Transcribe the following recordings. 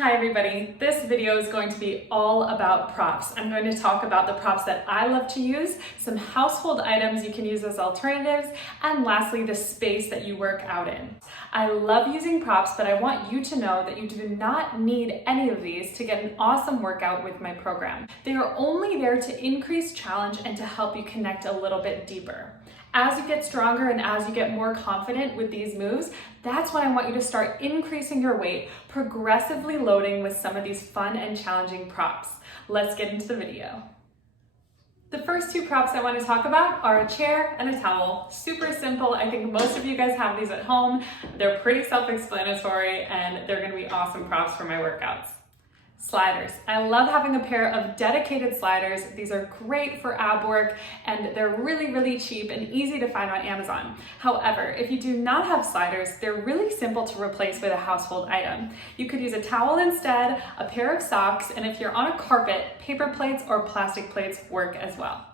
Hi everybody, this video is going to be all about props. I'm going to talk about the props that I love to use, some household items you can use as alternatives, and lastly, the space that you work out in. I love using props, but I want you to know that you do not need any of these to get an awesome workout with my program. They are only there to increase challenge and to help you connect a little bit deeper. As you get stronger and as you get more confident with these moves, that's when I want you to start increasing your weight, progressively loading with some of these fun and challenging props. Let's get into the video. The first two props I want to talk about are a chair and a towel. Super simple. I think most of you guys have these at home. They're pretty self-explanatory and they're going to be awesome props for my workouts. Sliders. I love having a pair of dedicated sliders. These are great for ab work and they're really cheap and easy to find on Amazon. However, if you do not have sliders, they're really simple to replace with a household item. You could use a towel instead, a pair of socks, and if you're on a carpet, paper plates or plastic plates work as well.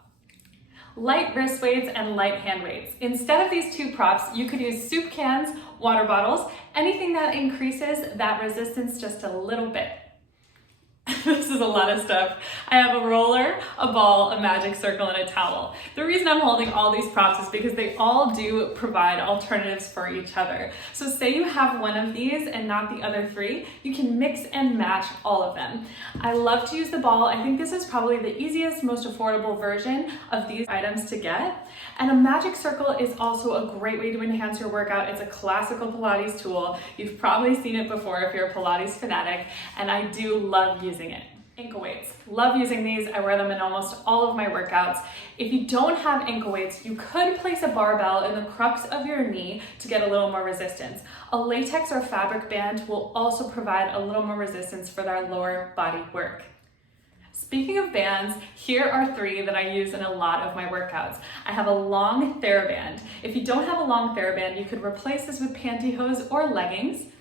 Light wrist weights and light hand weights. Instead of these two props, you could use soup cans, water bottles, anything that increases that resistance just a little bit. This is a lot of stuff. I have a roller, a ball, a magic circle, and a towel. The reason I'm holding all these props is because they all do provide alternatives for each other. So say you have one of these and not the other three, you can mix and match all of them. I love to use the ball. I think this is probably the easiest, most affordable version of these items to get. And a magic circle is also a great way to enhance your workout. It's a classical Pilates tool. You've probably seen it before if you're a Pilates fanatic, and I do love using it. Ankle weights. Love using these. I wear them in almost all of my workouts. If you don't have ankle weights, you could place a barbell in the crux of your knee to get a little more resistance. A latex or fabric band will also provide a little more resistance for our lower body work. Speaking of bands, here are three that I use in a lot of my workouts. I have a long TheraBand. If you don't have a long TheraBand, you could replace this with pantyhose or leggings.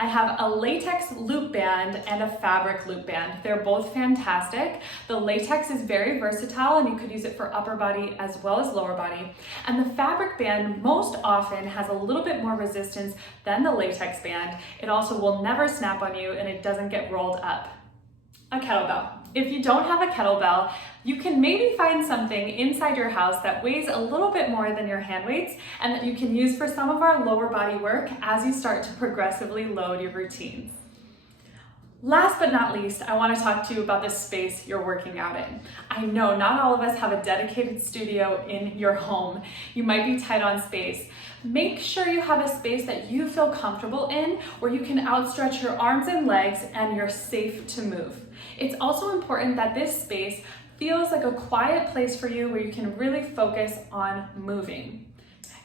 I have a latex loop band and a fabric loop band. They're both fantastic. The latex is very versatile and you could use it for upper body as well as lower body. And the fabric band most often has a little bit more resistance than the latex band. It also will never snap on you and it doesn't get rolled up. A kettlebell. If you don't have a kettlebell, you can maybe find something inside your house that weighs a little bit more than your hand weights and that you can use for some of our lower body work as you start to progressively load your routines. Last but not least, I want to talk to you about the space you're working out in. I know not all of us have a dedicated studio in your home. You might be tight on space. Make sure you have a space that you feel comfortable in where you can outstretch your arms and legs and you're safe to move. It's also important that this space feels like a quiet place for you where you can really focus on moving.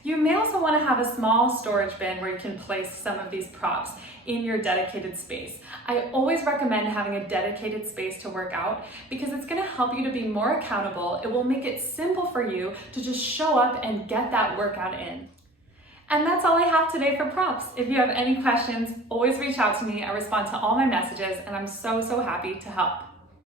You may also want to have a small storage bin where you can place some of these props in your dedicated space. I always recommend having a dedicated space to work out because it's going to help you to be more accountable. It will make it simple for you to just show up and get that workout in. And that's all I have today for props. If you have any questions, always reach out to me. I respond to all my messages and I'm so happy to help.